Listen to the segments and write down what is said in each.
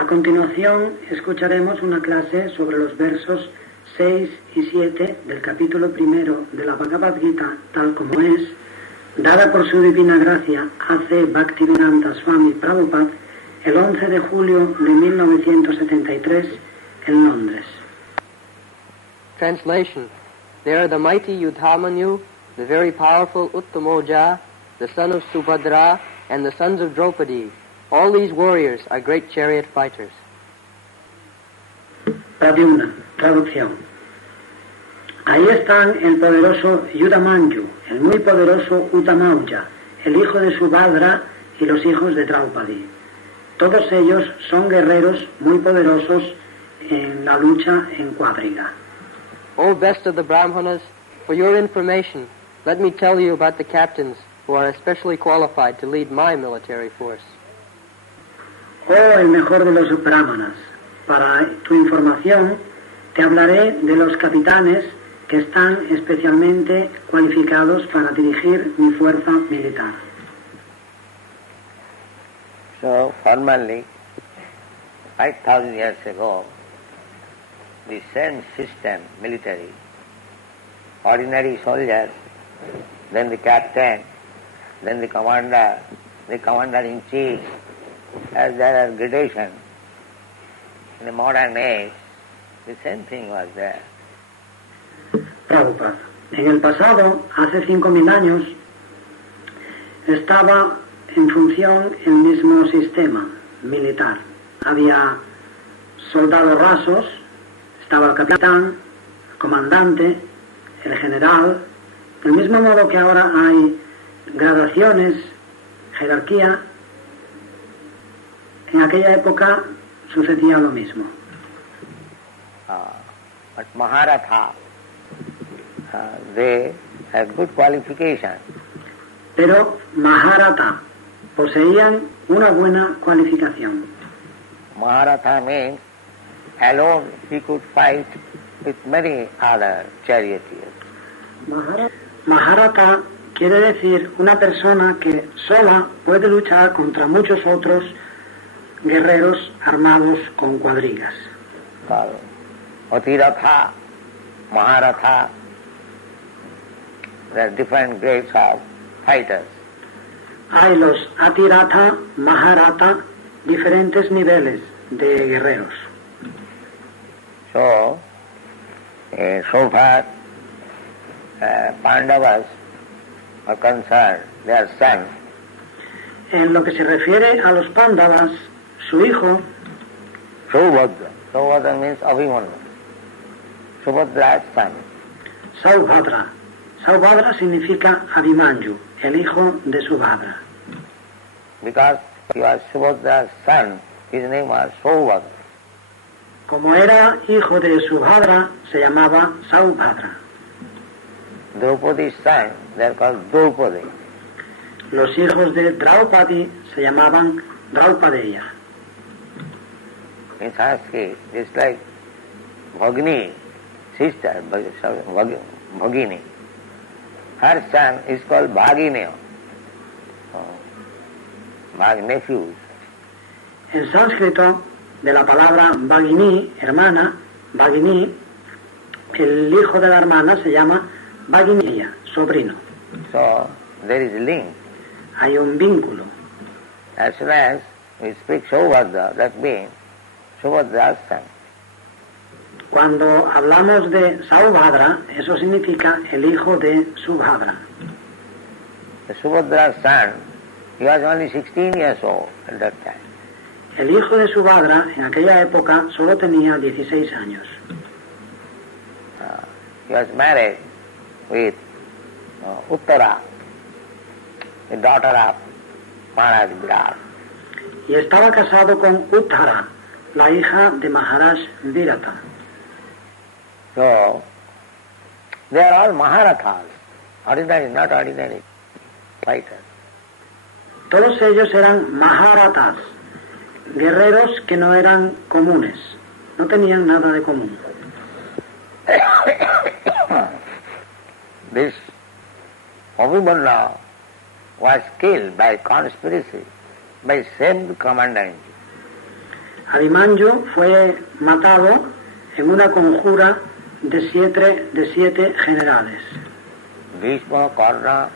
A continuación, escucharemos una clase sobre los versos 6 y 7 del capítulo primero de la Bhagavad Gita, tal como es, dada por su divina gracia A.C. Bhaktivedanta Swami Prabhupada, el 11 de julio de 1973, en Londres. Translation. There are the mighty Yudhamanyu, the very powerful Uttamoja, the son of Subhadra, and the sons of Draupadi. All these warriors are great chariot fighters. Pradyumna, traducción. Ahí están el poderoso Yudamanyu, el muy poderoso Uttamaja, el hijo de Subhadra y los hijos de Draupadi. Todos ellos son guerreros muy poderosos en la lucha en cuadriga. O best of the Brahmanas, for your information, let me tell you about the captains who are especially qualified to lead my military force. Oh, el mejor de los brahmanas, para tu información te hablaré de los capitanes que están especialmente cualificados para dirigir mi fuerza militar. So, formerly, 5,000 years ago, the same system, military, ordinary soldiers, then the captain, then the commander-in-chief, as there are gradations. In the modern age, the same thing was there. Prabhupada, en el pasado, hace 5.000 años, estaba en función el mismo sistema militar. Había soldados rasos, estaba el capitán, el comandante, el general, del mismo modo que ahora hay gradaciones, jerarquía. En aquella época sucedía lo mismo. But Maharatha, they had good qualification. Pero Maharatha poseían una buena cualificación. Maharatha means alone he could fight with many other charioteers. Maharatha quiere decir una persona que sola puede luchar contra muchos otros guerreros armados con cuadrigas. Atiratha, Maharatha, there are different grades of fighters. Hay los Atiratha, Maharatha, diferentes niveles de guerreros. So far, Pandavas are concerned, their son. En lo que se refiere a los Pándavas, su hijo, Subhadra. Subhadra means Abhimanyu. Subhadra's son. Saubhadra. Saubhadra significa Abhimanyu, el hijo de Subhadra. Because he was Subhadra's son, his name was Saubhadra. Como era hijo de Subhadra, se llamaba Saubhadra. Draupadi's son, they are called Draupadi. Los hijos de Draupadi se llamaban Draupadeya. In Sanskrit, it's like Bhagini, sister, Bhagini. Her son is called Bhagineya, nephews. En sánscrito, de la palabra Bhagini, hermana, Bhagini, el hijo de la hermana se llama Bhagineya, sobrino. So, there is a link. Hay un vínculo. As soon as we speak Subhadra, that means Subhadra's son. Cuando hablamos de Saubhadra, eso significa el hijo de Subhadra. The Subhadra's son, he was only 16 years old at that time. El hijo de Subhadra en aquella época solo tenía 16 años. He was married with Uttara, the daughter of Maharaj Virat. Y estaba casado con Uttara, la hija de Maharaj Virata. So, they are all Maharathas, ordinary, not ordinary fighters. Todos ellos eran Maharathas, guerreros que no eran comunes, no tenían nada de común. This Abhimanyu was killed by conspiracy by same commander-in-chief. Abhimanyu fue matado en una conjura de siete generales. Bhishma, Karna,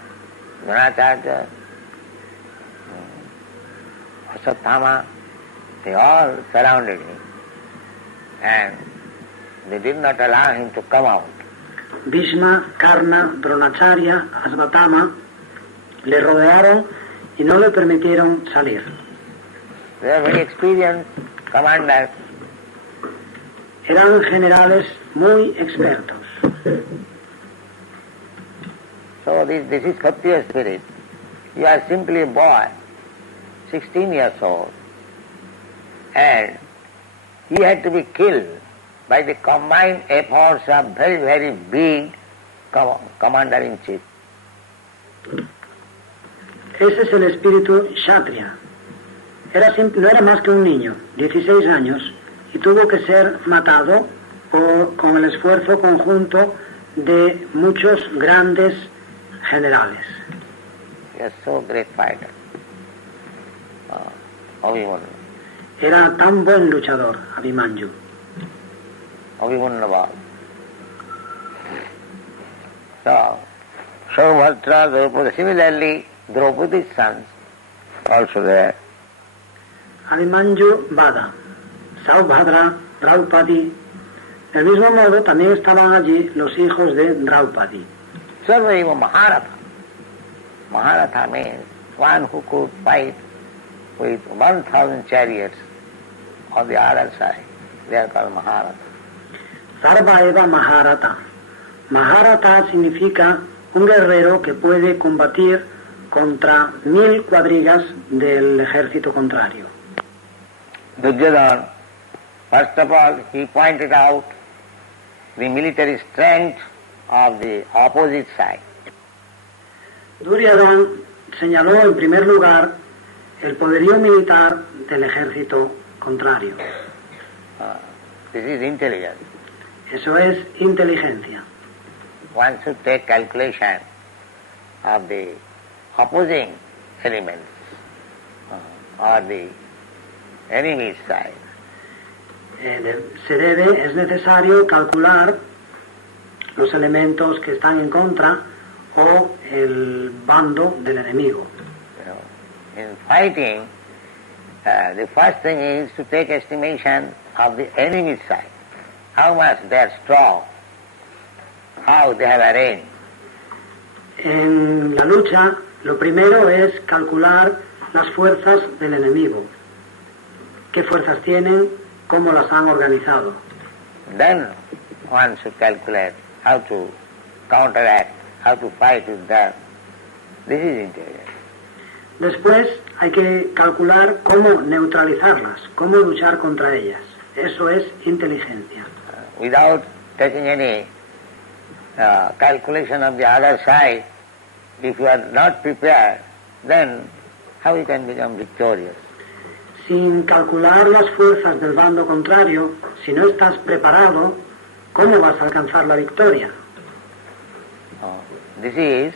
Dronacharya, Ashwatthama, they all surrounded him and they did not allow him to come out. Bhishma, Karna, Dronacharya, Ashwatthama le rodearon y no le permitieron salir. They are very experienced commanders. Eran generales muy expertos. So this is Kshatriya spirit. You are simply a boy, 16 years old, and he had to be killed by the combined efforts of very, very big commander-in-chief. Ese es el espíritu Kshatriya. No era más que un niño, 16 años, y tuvo que ser matado con el esfuerzo conjunto de muchos grandes generales. He was so great fighter. Abhimanyu. Era tan buen luchador, Abhimanyu. Abhimanyu. So, Saubhadra, Draupadi, similarly, Draupadi's sons also there. Abhimanyu, Vada, Saubhadra, Draupadi. Del mismo modo también estaban allí los hijos de Draupadi. Sarvaiva Maharatha. Maharatha means one who could fight with 1,000 chariots on the other side. They are called Maharatha. Sarvaeva Maharatha. Maharatha significa un guerrero que puede combatir contra 1000 cuadrigas del ejército contrario. Duryodhana, first of all, he pointed out the military strength of the opposite side. Duryodhana señaló en primer lugar el poderío militar del ejército contrario. This is intelligence. Eso es inteligencia. One should take calculation of the opposing elements or the enemy's side. Es necesario calcular los elementos que están en contra o el bando del enemigo. In fighting, the first thing is to take estimation of the enemy's side. How much they are strong, how they have arranged. En la lucha, lo primero es calcular las fuerzas del enemigo. ¿Qué fuerzas tienen? ¿Cómo las han organizado? Then one should calculate how to counteract, how to fight with them. This is intelligence. Después hay que calcular cómo neutralizarlas, cómo luchar contra ellas. Eso es inteligencia. Without taking any calculation of the other side, if you are not prepared, then how you can become victorious? Sin calcular las fuerzas del bando contrario, si no estás preparado, ¿cómo vas a alcanzar la victoria? This is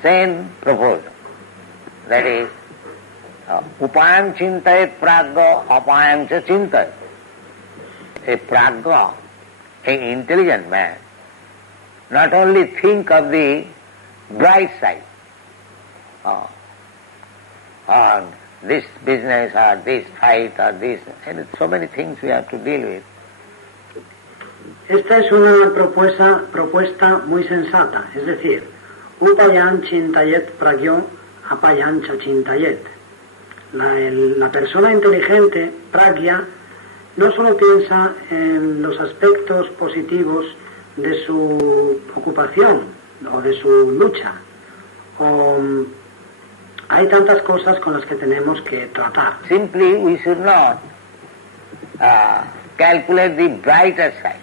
sane proposal. That is, upayam chintayat pragga, apayam cha chintayat. A pragga, an intelligent man, not only think of the bright side, or this business, or this fight, or this, and so many things we have to deal with. Esta es una propuesta muy sensata, es decir, upayam chintayet pragyo, apayam cha chintayet. La persona inteligente, pragya, no solo piensa en los aspectos positivos de su ocupación o de su lucha. Hay tantas cosas con las que tenemos que tratar. Simply we should not calculate the brighter side.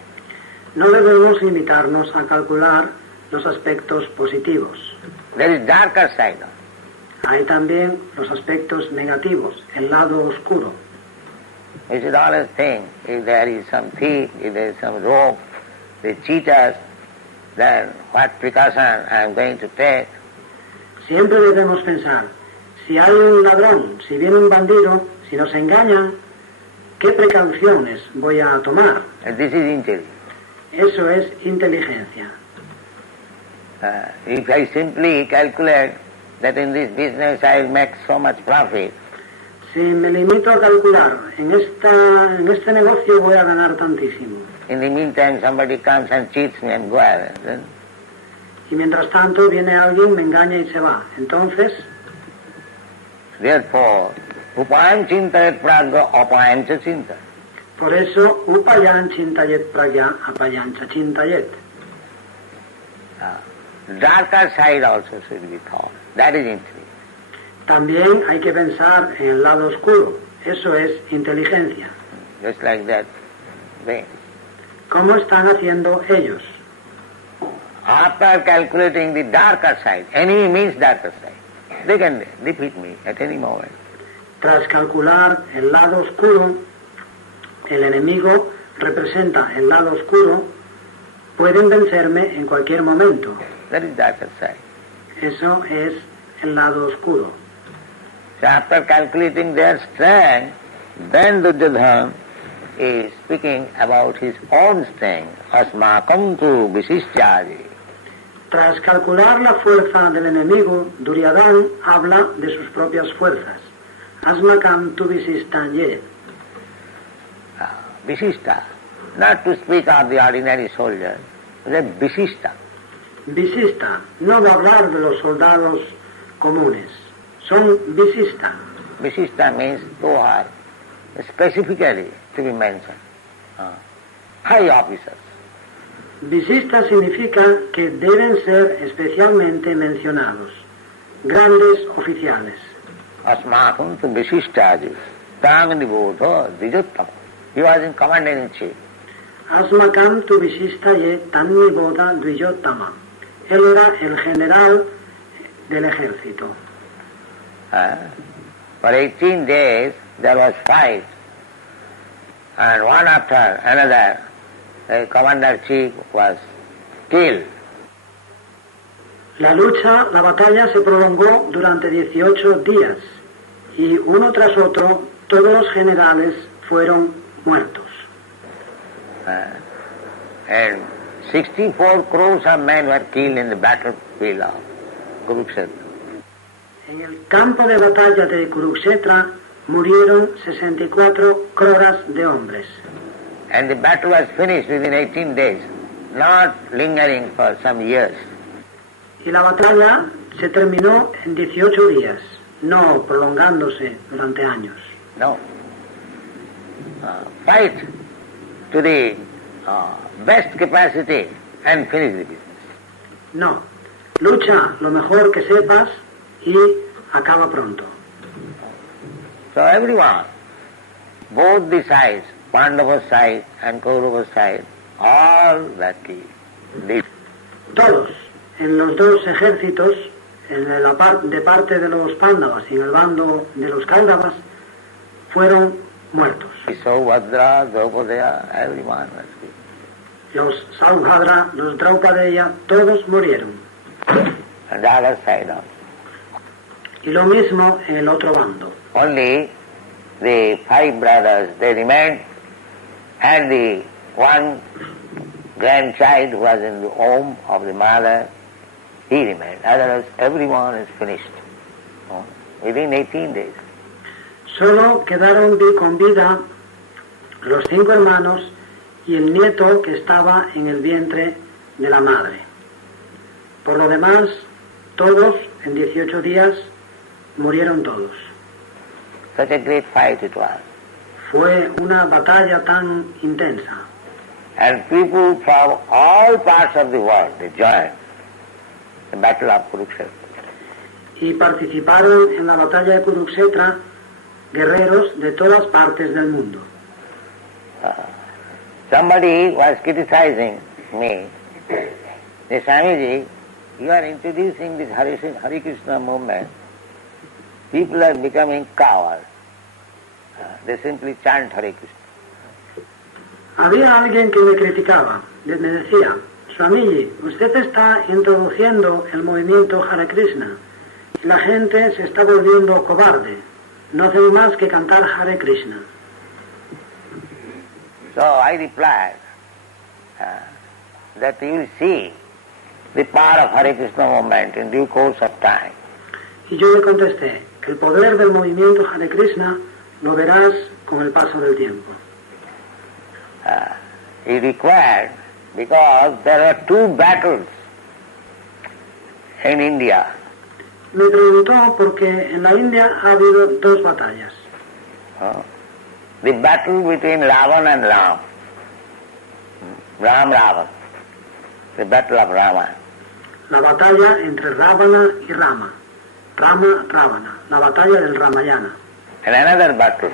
No debemos limitarnos a calcular los aspectos positivos. There is darker side. Hay también los aspectos negativos, el lado oscuro. We should always think, if there is some thief, if there is some rogue, they cheat us, then what precaution I am going to take? Siempre debemos pensar, si hay un ladrón, si viene un bandido, si nos engañan, ¿qué precauciones voy a tomar? This is intelligence. Eso es inteligencia. If I simply calculate that in this business I will make so much profit, Si me limito a calcular, en este negocio voy a ganar tantísimo. in the meantime somebody comes and cheats me and go away. Then Y mientras tanto viene alguien, me engaña y se va. Entonces, therefore, upayam chintayat pragya apayam cha chinta. por eso, upayan chintayet pragya apayan cha chintayet. Darker side also should be thought. That is intelligence. También hay que pensar en el lado oscuro. Eso es inteligencia. Just like that. ¿Cómo están haciendo ellos? After calculating the darker side, enemy means darker side, they can defeat me at any moment. Tras calcular el lado oscuro, el enemigo representa el lado oscuro, pueden vencerme en cualquier momento. That is darker side. Eso es el lado oscuro. So after calculating their strength, then Duryodhana is speaking about his own strength. Asmakam tu visishtyadi. Tras calcular la fuerza del enemigo, Duryodhana habla de sus propias fuerzas. Asmakam tu visistanye. Visishta. Not to speak of the ordinary soldiers, but Visishta. Visista, no de hablar de los soldados comunes. Son visista. Visishta means who are specifically to be mentioned. High officers. Visista significa que deben ser especialmente mencionados. Grandes oficiales. Asmakam tu visishtaji. Tamanibodo Dijuttama. He was in commander-in-chief. Asmakam tu visista ye tanni boda dvijottama. Él era el general del ejército. For 18 days there was fight, and one after another the commander-chief was killed. La lucha, la batalla se prolongó durante 18 días y uno tras otro todos los generales fueron muertos. And 64 crores of men were killed in the battlefield of Kurukshetra. En el campo de batalla de Kurukshetra murieron 64 croras de hombres. And the battle was finished within 18 days, not lingering for some years. Y la batalla se terminó en 18 días, no prolongándose durante años. No. Fight to the best capacity and finish the business. No, lucha lo mejor que sepas y acaba pronto. So everyone, both the sides, Pandava side and Kaurava side, all that did. Todos, en los dos ejércitos, de parte de los Pándavas y en el bando de los Cándavas, fueron muertos. Saubhadra, Draupadaya, everyone was killed. Los Saubhadra, los Draupadeya, todos murieron. And the other side also. Y lo mismo en el otro bando. Only the 5 brothers, they remained, and the one grandchild who was in the womb of the mother, he remained. Otherwise, everyone is finished within 18 days. Solo quedaron con vida los 5 hermanos y el nieto que estaba en el vientre de la madre. Por lo demás, todos, en 18 días, murieron todos. Such a great fight it was. Fue una batalla tan intensa. And people from all parts of the world, they joined the battle of Kurukshetra. Y participaron en la batalla de Kurukshetra guerreros de todas partes del mundo. Somebody was criticizing me. Say, Swamiji, you are introducing this Hare Krishna movement. People are becoming cowards. They simply chant Hare Krishna. Había alguien que me criticaba, me decía, Swamiji, usted está introduciendo el movimiento Hare Krishna y la gente se está volviendo cobarde, no hacen más que cantar Hare Krishna. So I replied that you will see the power of Hare Krishna movement in due course of time. Y yo le contesté que el poder del movimiento Hare Krishna lo verás con el paso del tiempo. He required, because there are two battles in India. Me preguntó porque en la India ha habido dos batallas. The battle between Ravana and Ram, the battle of Rama. La batalla entre Ravana y Rama. Ravana, la batalla del Ramayana. And another battle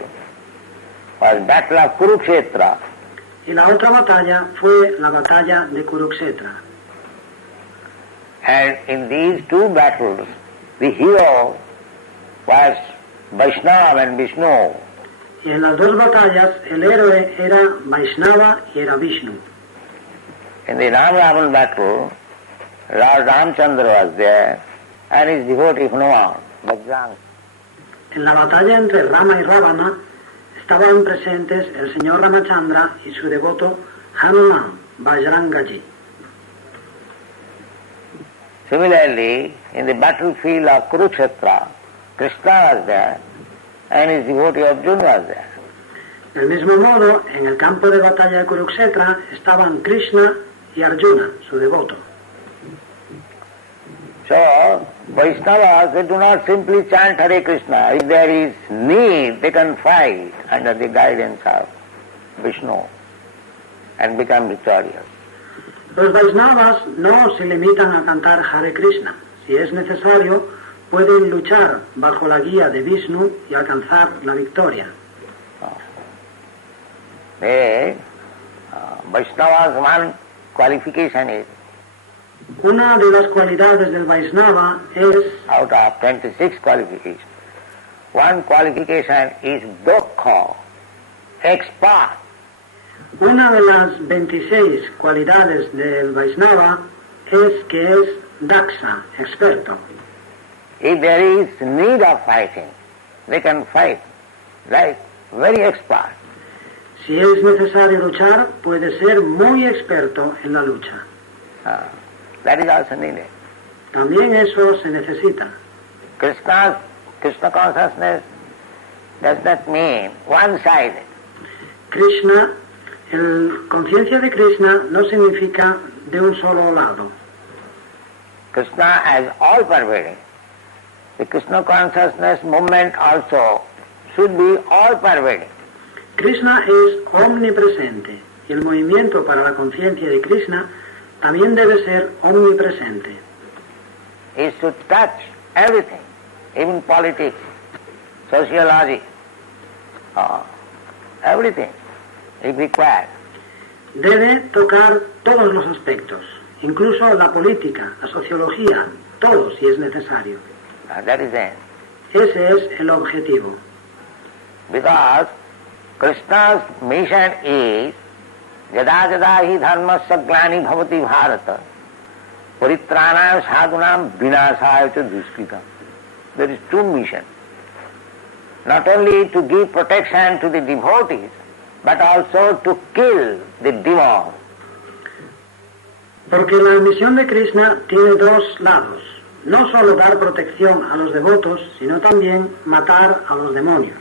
was battle of Kurukshetra. Y la otra batalla fue la batalla de Kuruksetra. And in these two battles, the hero was Vaishnava and Vishnu. Y en las dos batallas el héroe era Vaishnava y era Vishnu. In the Ram-Ravan battle, Lord Ramchandra was there and his devotee Hanuman, Bajrang. En la batalla entre Rama y Ravana estaban presentes el señor Ramachandra y su devoto Hanuman, Bajrangaji. Similarly, in the battlefield of Kurukshetra, Krishna was there and his devotee Arjuna was there. Del mismo modo, en el campo de batalla de Kuruksetra estaban Krishna y Arjuna, su devoto. So, Vaishnavas, they do not simply chant Hare Krishna. If there is need, they can fight under the guidance of Vishnu and become victorious. Los Vaishnavas no se limitan a cantar Hare Krishna. Si es necesario, pueden luchar bajo la guía de Vishnu y alcanzar la victoria. Vaishnavas, one qualification is, una de las cualidades del Vaishnava es, out of 26 qualifications, one qualification is Dokha, expert. Una de las 26 cualidades del Vaishnava es que es Daksha, experto. If there is need of fighting, they can fight, like very expert. Si es necesario luchar, puede ser muy experto en la lucha. That is also needed. También eso se necesita. Krishna consciousness does not mean one-sided. Krishna, conciencia de Krishna no significa de un solo lado. Krishna as all-pervading. The Krishna consciousness movement also should be all-pervading. Krishna es omnipresente y el movimiento para la conciencia de Krishna también debe ser omnipresente. It should touch everything, even politics, sociology, everything if required. Debe tocar todos los aspectos, incluso la política, la sociología, todo si es necesario. That is it. Ese es el objetivo. Because Krishna's mission is Yada yada hi dharmasya glani bhavati bharata paritranaya sadhunam vinasaya cha duskritam. There is two missions. Not only to give protection to the devotees, but also to kill the demons. Porque la misión de Krishna tiene dos lados. No solo dar protección a los devotos, sino también matar a los demonios.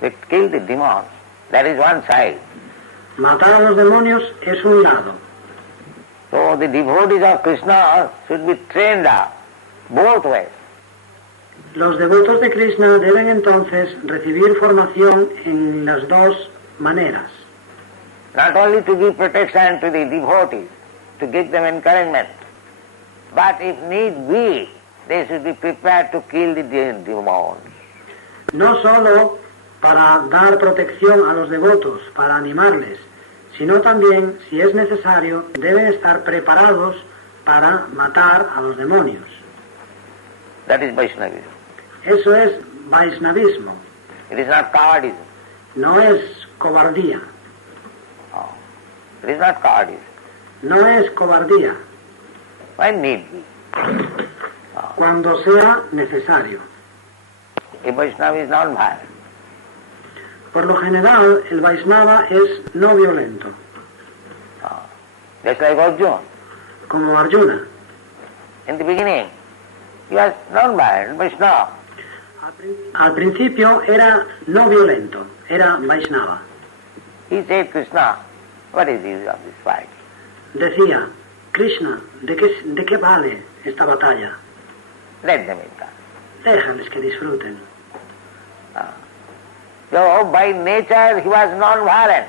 They kill the demons. That is one side. Matar a los demonios es un lado. So the devotees of Krishna should be trained up both ways. Los devotos de Krishna deben entonces recibir formación en las dos maneras. Not only to give protection to the devotees, to give them encouragement, but if need be, they should be prepared to kill the demons. No solo para dar protección a los devotos, para animarles, sino también, si es necesario, deben estar preparados para matar a los demonios. That is Vaishnavism. Eso es Vaishnavismo, It is not cowardism. no es cobardía, It is not cowardism. no es cobardía, When need be. cuando sea necesario. A Vaishnava is non-violent. Por lo general, el Vaishnava es no violento, Just like Arjuna. como Arjuna. In the beginning, he was non-violent, Vaishnava. Al principio era no violento, era Vaishnava. He said, Krishna, what is the use of this fight? Decía, Krishna, ¿de qué vale esta batalla? Let them enjoy. Déjales que disfruten. So, by nature, he was non-violent.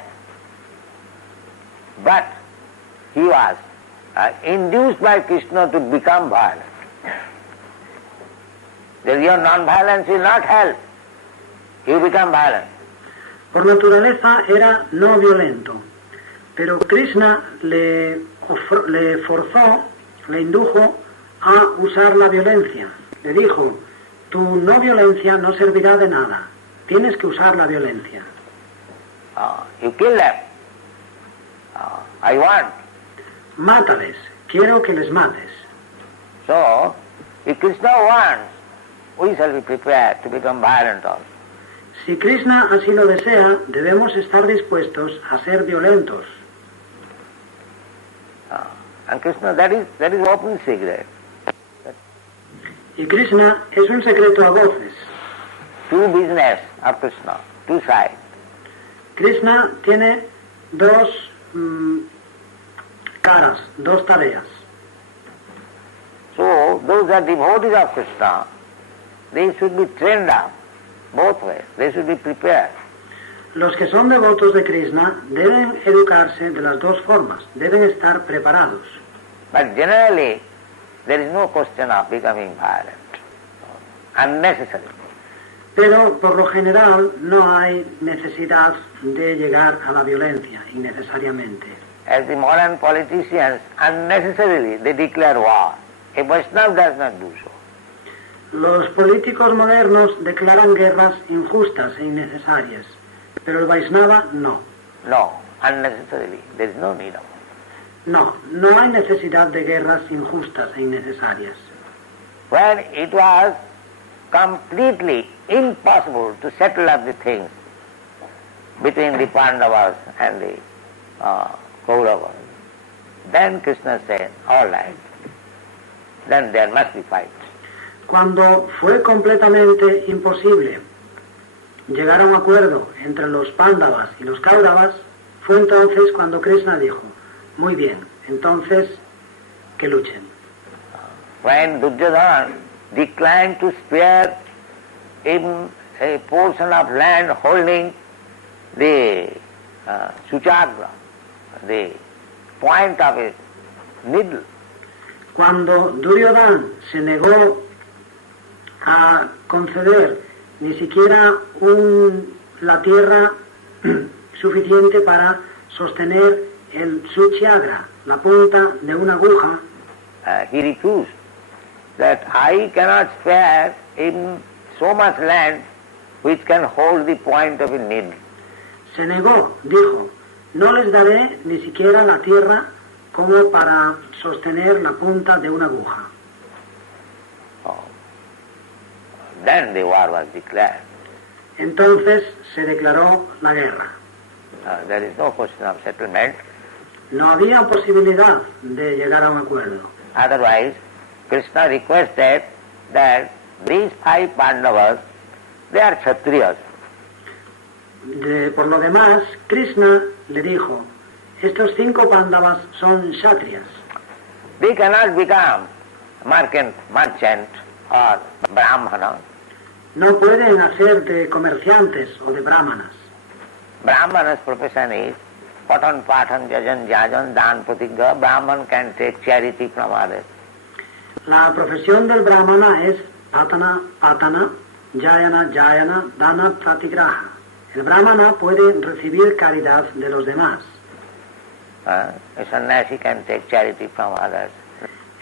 But he was induced by Krishna to become violent. Then your non-violence will not help. You become violent. Por naturaleza era no violento, pero Krishna le forzó, le indujo a usar la violencia. Le dijo, tu no violencia no servirá de nada, tienes que usar la violencia. You kill them. I want. Mátales, quiero que les mates. So, if Krishna wants, we shall be prepared to become violent also. Si Krishna así lo desea, debemos estar dispuestos a ser violentos. And Krishna, that is open secret. Y Krishna es un secreto a voces. Two business of Krishna, two sides. Krishna tiene dos caras, dos tareas. So, those are devotees of Krishna, they should be trained up both ways. They should be prepared. Los que son devotos de Krishna deben educarse de las dos formas, deben estar preparados. But generally, there is no question of becoming violent, unnecessary. Pero por lo general no hay necesidad de llegar a la violencia innecesariamente. As the modern politicians, unnecessarily they declare war. A Vaishnava does not do so. Los políticos modernos declaran guerras injustas e innecesarias, pero el Vaishnava no. No, unnecessarily. There is no need of it. No hay necesidad de guerras injustas e innecesarias. When it was completely impossible to settle up the things between the Pandavas and the Kauravas, then Krishna said, all right, then there must be fight. Cuando fue completamente imposible llegar a un acuerdo entre los Pándavas y los Kauravas, fue entonces cuando Krishna dijo, muy bien, entonces que luchen. When Duryodhana declined to spare him a portion of land holding the Suchagra, the point of a needle, Cuando Duryodhana se negó a conceder ni siquiera la tierra suficiente para sostener el Suchagra, la punta de una aguja, he refused that I cannot spare him so much land which can hold the point of a needle. se negó, dijo, no les daré ni siquiera la tierra como para sostener la punta de una aguja. Then the war was declared. Entonces se declaró la guerra. There is no question of settlement. No había posibilidad de llegar a un acuerdo. Otherwise, Krishna requested that these 5 Pandavas, they are Kshatriyas. Por lo demás, Krishna le dijo, estos 5 Pándavas son kshatriyas. They cannot become merchant or brahmana. No pueden hacer de comerciantes o de brahmanas. Brahmana's profession is patan, patan, jajan, jajan, dan, pratigya. Brahman can take charity from others. La profesión del brahmana es patana, patana, jayana, jayana, dana, pratigraha. El brahmana puede recibir caridad de los demás. A sannyasi can take charity from others.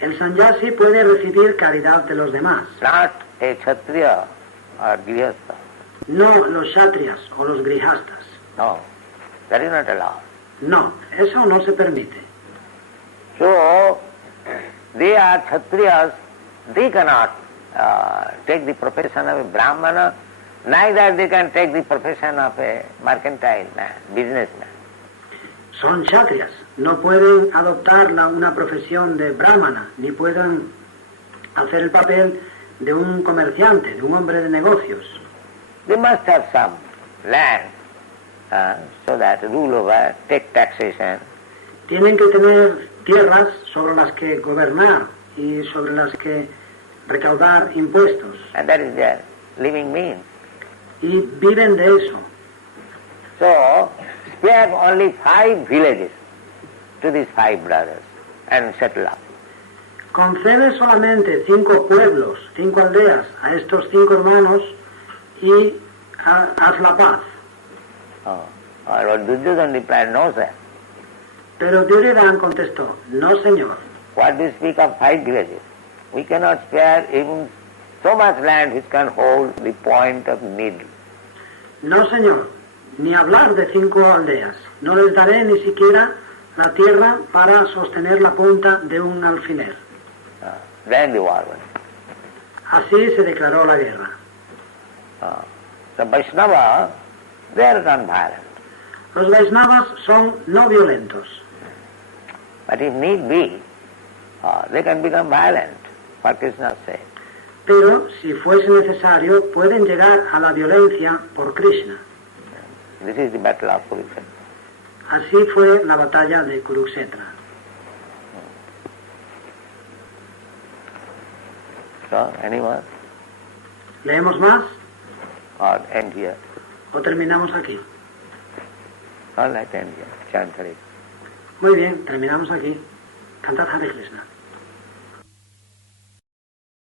El sannyasi puede recibir caridad de los demás. Not a kshatriya or grihastha. No los kshatriyas o los grihastas. No, that is not allowed. No, eso no se permite. So, they are kshatriyas, they cannot take the profession of a brahmana Neither they can take the profession of a mercantile man, businessman. Son kshatriyas, no pueden adoptar una profesión de brahmana, ni pueden hacer el papel de un comerciante, de un hombre de negocios. They must have some land so that rule over, take taxation. Tienen que tener tierras sobre las que gobernar y sobre las que recaudar impuestos. And that is their living means. Y viven de eso. So, spare only 5 villages to these 5 brothers and settle up. Concede solamente 5 pueblos, 5 aldeas a estos 5 hermanos y haz la paz. Lord Duryodhana replied, no, sir. Pero Duryodhana contestó, no, señor. What do you speak of 5 villages? We cannot spare even so much land which can hold the point of needle. No, señor, ni hablar de 5 aldeas. No les daré ni siquiera la tierra para sostener la punta de un alfiler. Then the war went. Así se declaró la guerra. The Vaishnava, they are non-violent. Los Vaishnavas son no violentos, But if need be, they can become violent, for Krishna's sake. pero si fuese necesario pueden llegar a la violencia por Krishna. This is the battle of Kurukshetra. Así fue la batalla de Kurukshetra. So, anyone? ¿Leemos más Or end here? o terminamos aquí? All right, end here. Chant Hare. Muy bien, terminamos aquí. Cantad Hare Krishna.